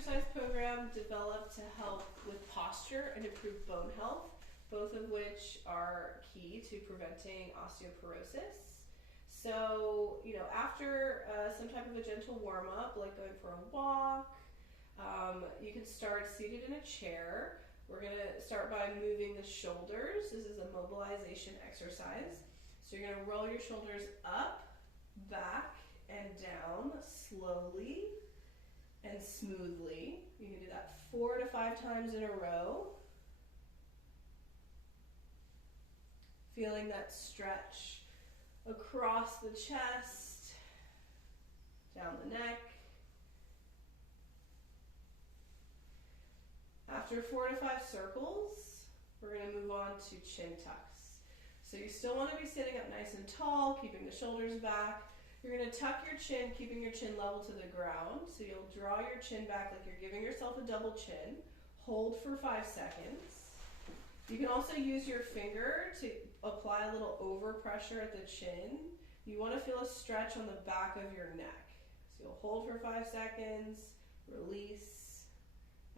exercise program developed to help with posture and improve bone health, both of which are key to preventing osteoporosis. So, after some type of a gentle warm-up, like going for a walk, you can start seated in a chair. We're going to start by moving the shoulders. This is a mobilization exercise. So you're going to roll your shoulders up, back, and down slowly and smoothly. You can do that 4 to 5 times in a row. Feeling that stretch across the chest, down the neck. After 4 to 5 circles, we're going to move on to chin tucks. So you still want to be sitting up nice and tall, keeping the shoulders back. You're going to tuck your chin, keeping your chin level to the ground. So you'll draw your chin back like you're giving yourself a double chin. Hold for 5 seconds. You can also use your finger to apply a little overpressure at the chin. You want to feel a stretch on the back of your neck. So you'll hold for 5 seconds, release,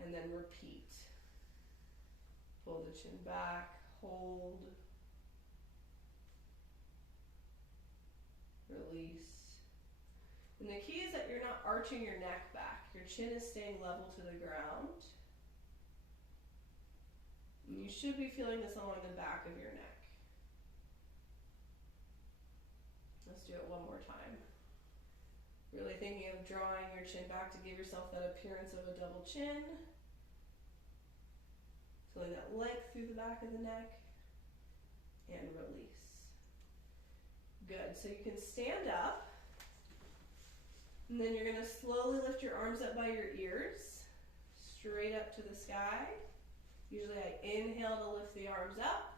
and then repeat. Pull the chin back, hold, release. And the key is that you're not arching your neck back. Your chin is staying level to the ground. And you should be feeling this along the back of your neck. Let's do it one more time. Really thinking of drawing your chin back to give yourself that appearance of a double chin. Feeling that length through the back of the neck. And release. Good. So you can stand up. And then you're going to slowly lift your arms up by your ears. Straight up to the sky. Usually I inhale to lift the arms up.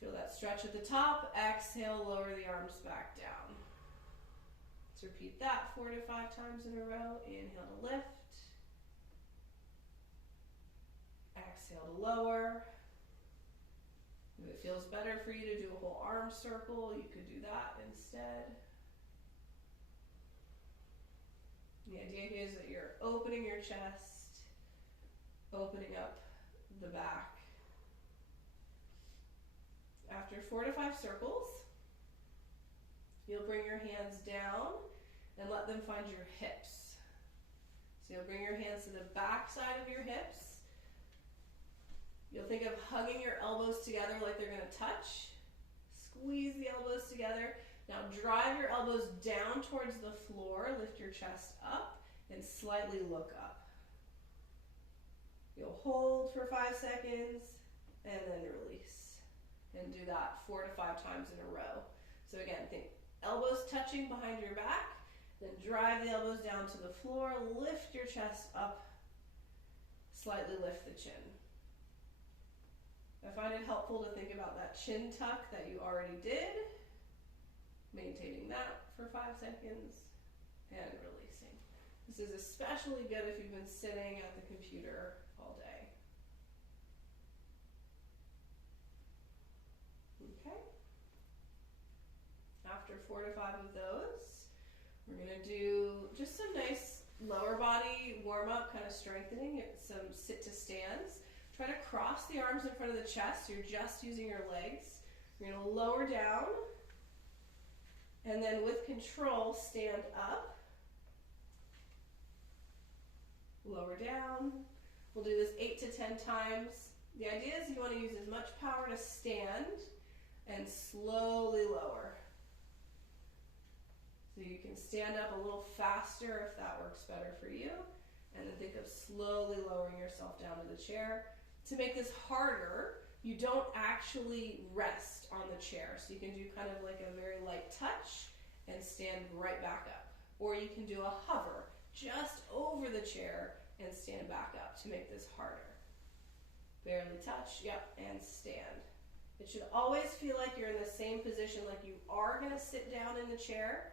Feel that stretch at the top. Exhale, lower the arms back down. Let's repeat that 4 to 5 times in a row. Inhale to lift. Exhale to lower. If it feels better for you to do a whole arm circle, you could do that instead. The idea here is that you're opening your chest, opening up the back. After 4 to 5 circles, you'll bring your hands down and let them find your hips. So you'll bring your hands to the back side of your hips. You'll think of hugging your elbows together like they're going to touch. Squeeze the elbows together. Now drive your elbows down towards the floor. Lift your chest up and slightly look up. You'll hold for 5 seconds and then release. And do that 4 to 5 times in a row. So again, think elbows touching behind your back, then drive the elbows down to the floor, lift your chest up, slightly lift the chin. I find it helpful to think about that chin tuck that you already did, maintaining that for 5 seconds, and releasing. This is especially good if you've been sitting at the computer all day. Okay. After 4 to 5 of those, we're going to do just some nice lower body warm-up, kind of strengthening, some sit to stands. Try to cross the arms in front of the chest. You're just using your legs. You're going to lower down, and then with control, stand up. Lower down. We'll do this 8 to 10 times. The idea is you want to use as much power to stand and slowly lower. So you can stand up a little faster if that works better for you. And then think of slowly lowering yourself down to the chair. To make this harder, you don't actually rest on the chair. So you can do kind of like a very light touch and stand right back up. Or you can do a hover just over the chair and stand back up to make this harder. Barely touch, yep, and stand. It should always feel like you're in the same position, like you are going to sit down in the chair,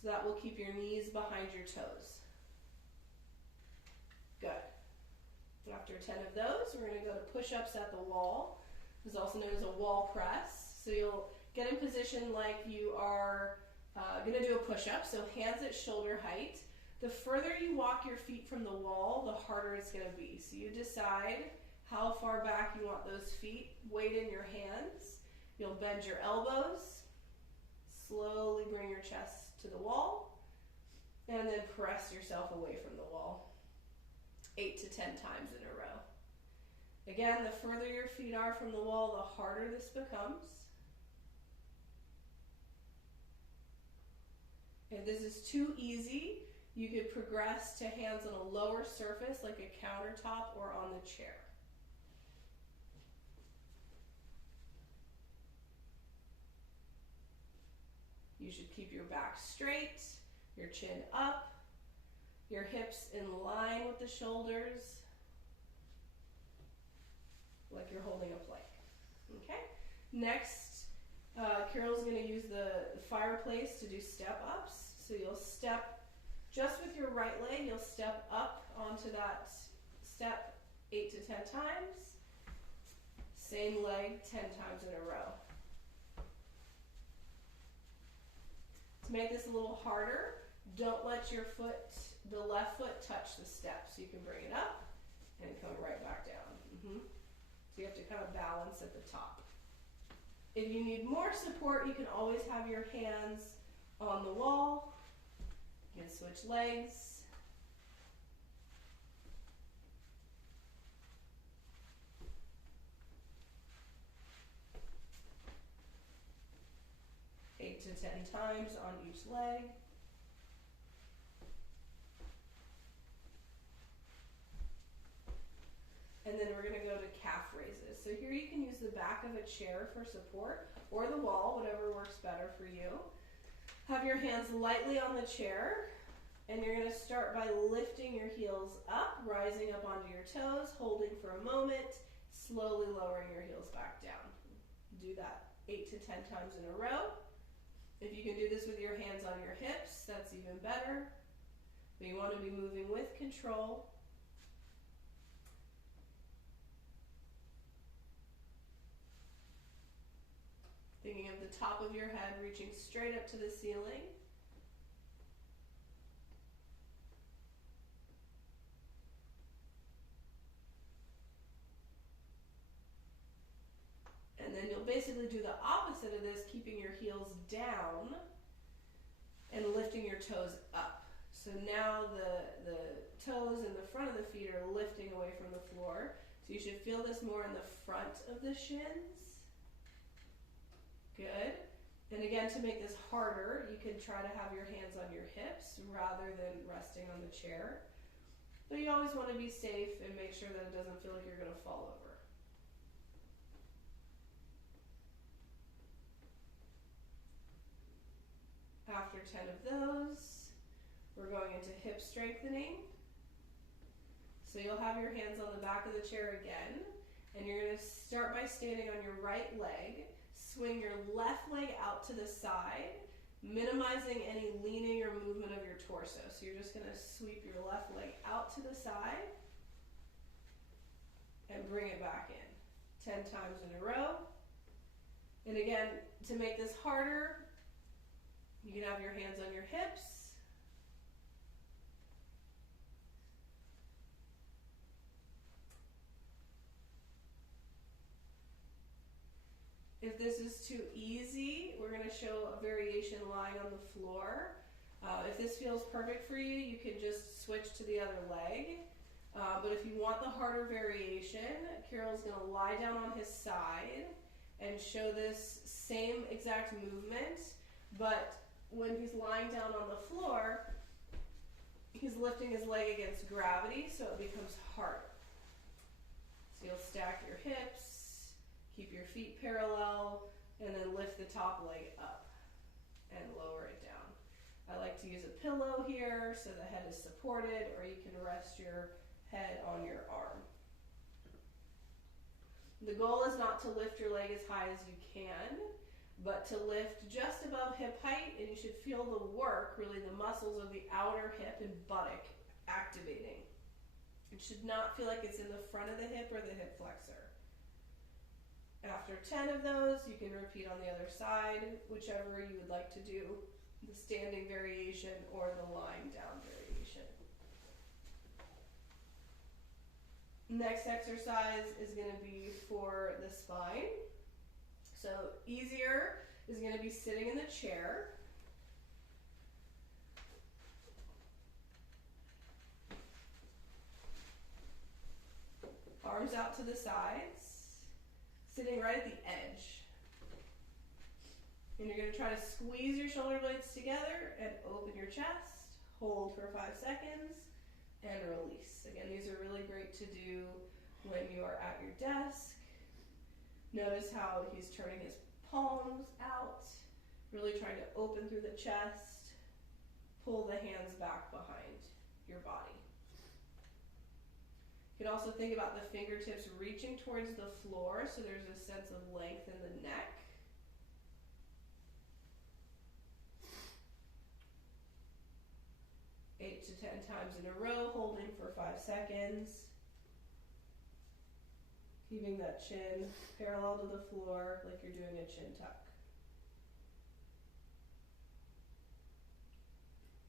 so that will keep your knees behind your toes. Good. After 10 of those, we're going to go to push-ups at the wall. This is also known as a wall press. So you'll get in position like you are going to do a push-up, so hands at shoulder height. The further you walk your feet from the wall, the harder it's going to be. So you decide how far back you want those feet. Weight in your hands. You'll bend your elbows. Slowly bring your chest to the wall. And then press yourself away from the wall. 8 to 10 times in a row. Again, the further your feet are from the wall, the harder this becomes. If this is too easy, you could progress to hands on a lower surface like a countertop or on the chair. You should keep your back straight, your chin up, your hips in line with the shoulders, like you're holding a plank. Okay? Next, Carol's going to use the fireplace to do step-ups. So you'll step, just with your right leg, you'll step up onto that step 8 to 10 times. Same leg 10 times in a row. To make this a little harder, don't let your foot, the left foot, touch the step. So you can bring it up and come right back down. So you have to kind of balance at the top. If you need more support, you can always have your hands on the wall. You can switch legs. Eight to 10 times on each leg. And then we're going to go to calf raises. So here you can use the back of a chair for support, or the wall, whatever works better for you. Have your hands lightly on the chair, and you're going to start by lifting your heels up, rising up onto your toes, holding for a moment, slowly lowering your heels back down. Do that 8 to 10 times in a row. If you can do this with your hands on your hips, that's even better. But you want to be moving with control. Thinking of the top of your head reaching straight up to the ceiling. And then you'll basically do the opposite of this, keeping your heels down and lifting your toes up. So now the toes and the front of the feet are lifting away from the floor. So you should feel this more in the front of the shins. Good. And again, to make this harder, you can try to have your hands on your hips rather than resting on the chair. But you always want to be safe and make sure that it doesn't feel like you're going to fall over. After 10 of those, we're going into hip strengthening. So you'll have your hands on the back of the chair again, and you're going to start by standing on your right leg. Swing your left leg out to the side, minimizing any leaning or movement of your torso. So you're just going to sweep your left leg out to the side and bring it back in 10 times in a row. And again, to make this harder, you can have your hands on your hips. If this is too easy, we're going to show a variation lying on the floor. If this feels perfect for you, you can just switch to the other leg. But if you want the harder variation, Carol's going to lie down on his side and show this same exact movement, but when he's lying down on the floor, he's lifting his leg against gravity, so it becomes harder. So you'll stack your hips, keep your feet parallel, and then lift the top leg up and lower it down. I like to use a pillow here so the head is supported, or you can rest your head on your arm. The goal is not to lift your leg as high as you can, but to lift just above hip height, and you should feel the work, really the muscles of the outer hip and buttock activating. It should not feel like it's in the front of the hip or the hip flexor. After 10 of those, you can repeat on the other side, whichever you would like to do, the standing variation or the lying down variation. Next exercise is going to be for the spine. So easier is going to be sitting in the chair. Arms out to the sides, sitting right at the edge. And you're going to try to squeeze your shoulder blades together and open your chest. Hold for 5 seconds and release. Again, these are really great to do when you are at your desk. Notice how he's turning his palms out, really trying to open through the chest. Pull the hands back behind your body. You can also think about the fingertips reaching towards the floor, so there's a sense of length in the neck. Eight to 10 times in a row, holding for 5 seconds. Keeping that chin parallel to the floor like you're doing a chin tuck.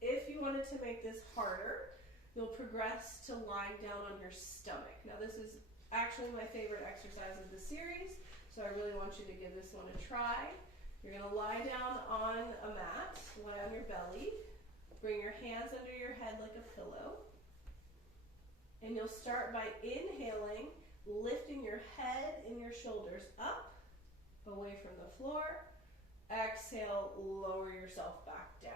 If you wanted to make this harder, you'll progress to lying down on your stomach. Now this is actually my favorite exercise of the series, so I really want you to give this one a try. You're going to lie down on a mat, lie on your belly, bring your hands under your head like a pillow, and you'll start by inhaling, lifting your head and your shoulders up, away from the floor. Exhale, lower yourself back down.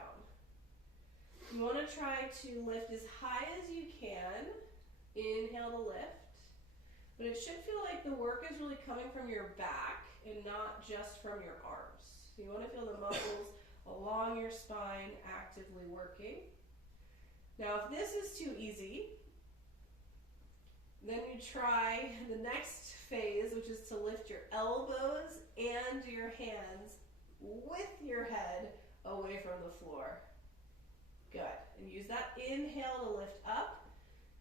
You want to try to lift as high as you can. Inhale to lift. But it should feel like the work is really coming from your back and not just from your arms. So you want to feel the muscles along your spine actively working. Now, if this is too easy, then you try the next phase, which is to lift your elbows and your hands with your head away from the floor. Good. And use that inhale to lift up.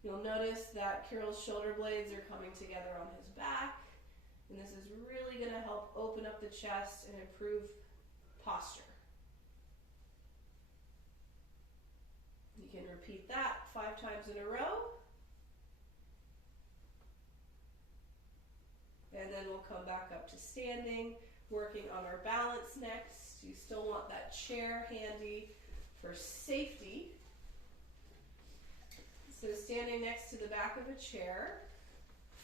You'll notice that Kirill's shoulder blades are coming together on his back, and this is really going to help open up the chest and improve posture. You can repeat that 5 times in a row. And then we'll come back up to standing, working on our balance next. You still want that chair handy for safety. So standing next to the back of a chair.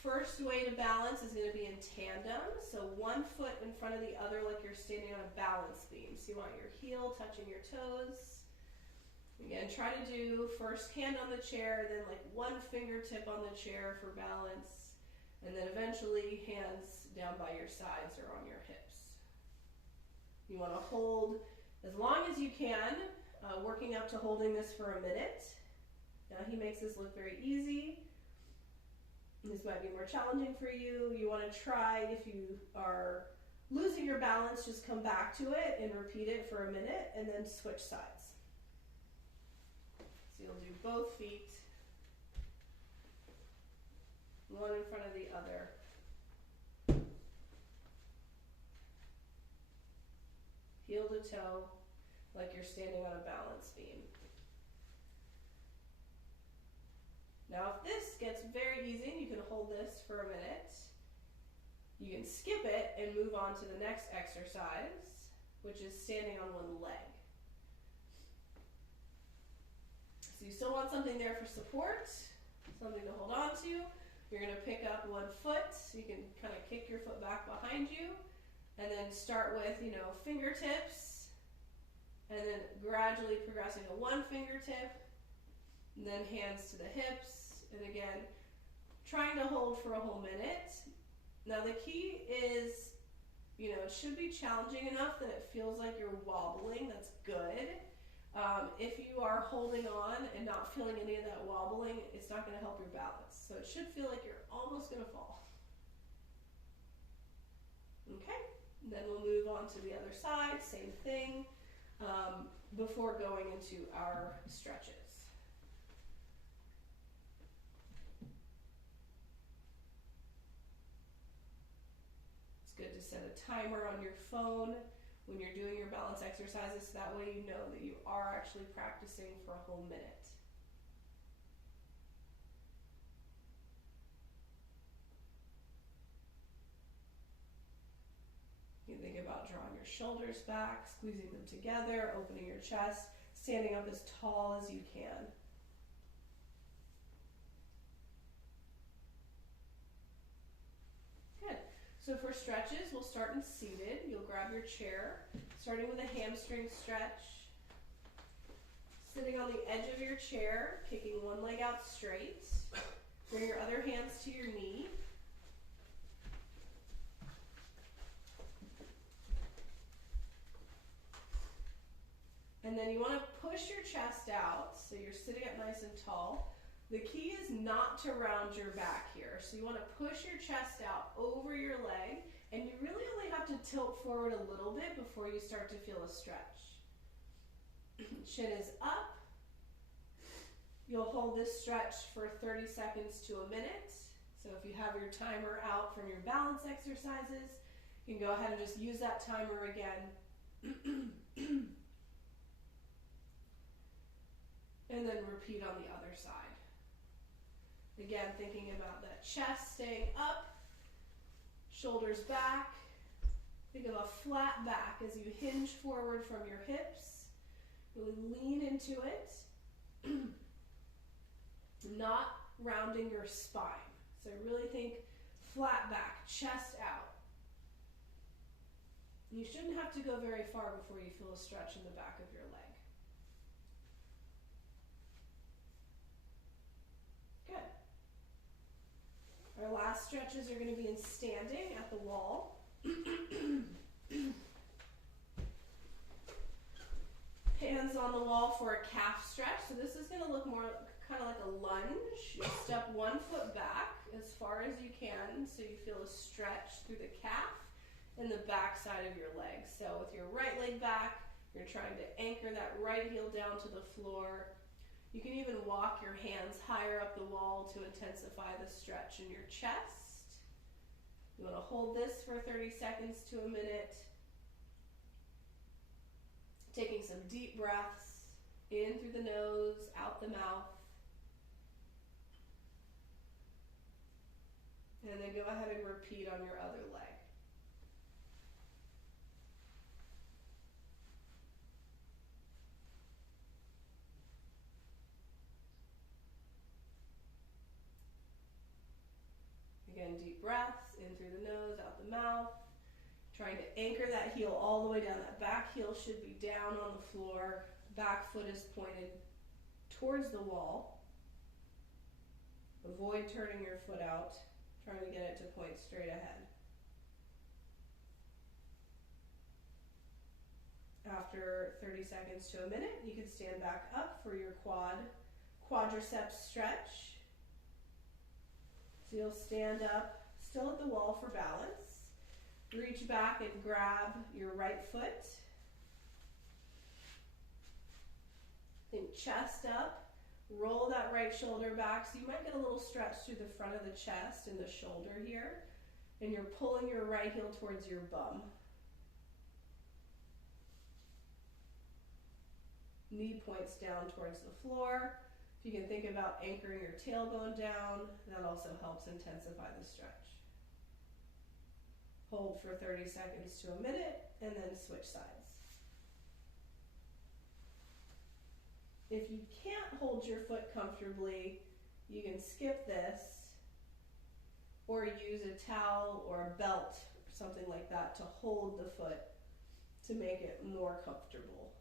First way to balance is going to be in tandem. So one foot in front of the other like you're standing on a balance beam. So you want your heel touching your toes. Again, try to do first hand on the chair, then like one fingertip on the chair for balance. And then eventually hands down by your sides or on your hips. You want to hold as long as you can, working up to holding this for a minute. Now he makes this look very easy. This might be more challenging for you. You want to try, if you are losing your balance, just come back to it and repeat it for a minute and then switch sides. So you'll do both feet. One in front of the other. Heel to toe, like you're standing on a balance beam. Now if this gets very easy, you can hold this for a minute. You can skip it and move on to the next exercise, which is standing on one leg. So you still want something there for support, something to hold on to. You're going to pick up one foot, so you can kind of kick your foot back behind you, and then start with, fingertips, and then gradually progressing to one fingertip, and then hands to the hips, and again, trying to hold for a whole minute. Now the key is, it should be challenging enough that it feels like you're wobbling. That's good. If you are holding on and not feeling any of that wobbling, it's not going to help your balance. So it should feel like you're almost going to fall. Okay, and then we'll move on to the other side, same thing, before going into our stretches. It's good to set a timer on your phone when you're doing your balance exercises, so that way you know that you are actually practicing for a whole minute. shoulders back, squeezing them together, opening your chest, standing up as tall as you can. Good. So for stretches, we'll start in seated. You'll grab your chair, starting with a hamstring stretch. Sitting on the edge of your chair, kicking one leg out straight. Bring your other hands to your knee. And then you want to push your chest out, so you're sitting up nice and tall. The key is not to round your back here. So you want to push your chest out over your leg, and you really only have to tilt forward a little bit before you start to feel a stretch. Chin is up. You'll hold this stretch for 30 seconds to a minute. So if you have your timer out from your balance exercises, you can go ahead and just use that timer again. And then repeat on the other side. Again, thinking about that chest staying up, shoulders back. Think of a flat back as you hinge forward from your hips. Really lean into it. Not rounding your spine. So really think flat back, chest out. You shouldn't have to go very far before you feel a stretch in the back of your leg. Good. Our last stretches are going to be in standing at the wall. Hands on the wall for a calf stretch. So this is going to look more kind of like a lunge. You step one foot back as far as you can so you feel a stretch through the calf and the back side of your leg. So with your right leg back, you're trying to anchor that right heel down to the floor. You can even walk your hands higher up the wall to intensify the stretch in your chest. You want to hold this for 30 seconds to a minute. Taking some deep breaths in through the nose, out the mouth. And then go ahead and repeat on your other leg. Again, deep breaths in through the nose, out the mouth. Trying to anchor that heel all the way down. That back heel should be down on the floor. Back foot is pointed towards the wall. Avoid turning your foot out. Trying to get it to point straight ahead. After 30 seconds to a minute, you can stand back up for your quadriceps stretch. So you'll stand up, still at the wall for balance. Reach back and grab your right foot. Think chest up. Roll that right shoulder back. So you might get a little stretch through the front of the chest and the shoulder here. And you're pulling your right heel towards your bum. Knee points down towards the floor. If you can think about anchoring your tailbone down, that also helps intensify the stretch. Hold for 30 seconds to a minute, and then switch sides. If you can't hold your foot comfortably, you can skip this, or use a towel or a belt, or something like that, to hold the foot to make it more comfortable.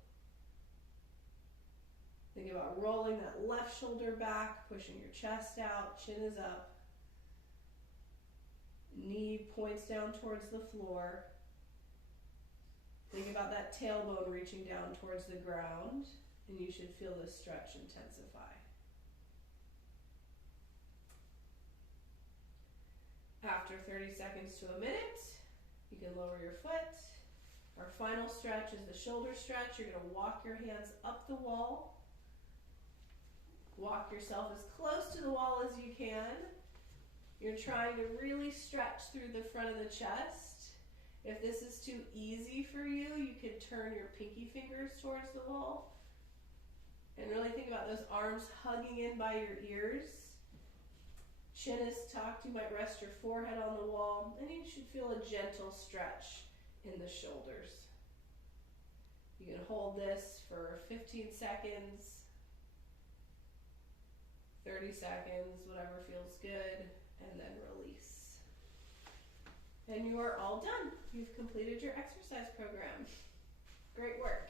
Think about rolling that left shoulder back, pushing your chest out, chin is up. Knee points down towards the floor. Think about that tailbone reaching down towards the ground, and you should feel this stretch intensify. After 30 seconds to a minute, you can lower your foot. Our final stretch is the shoulder stretch. You're going to walk your hands up the wall. Walk yourself as close to the wall as you can. You're trying to really stretch through the front of the chest. If this is too easy for you, you can turn your pinky fingers towards the wall. And really think about those arms hugging in by your ears. Chin is tucked. You might rest your forehead on the wall. And you should feel a gentle stretch in the shoulders. You can hold this for 15 seconds, 30 seconds, whatever feels good, and then release. And you are all done. You've completed your exercise program. Great work.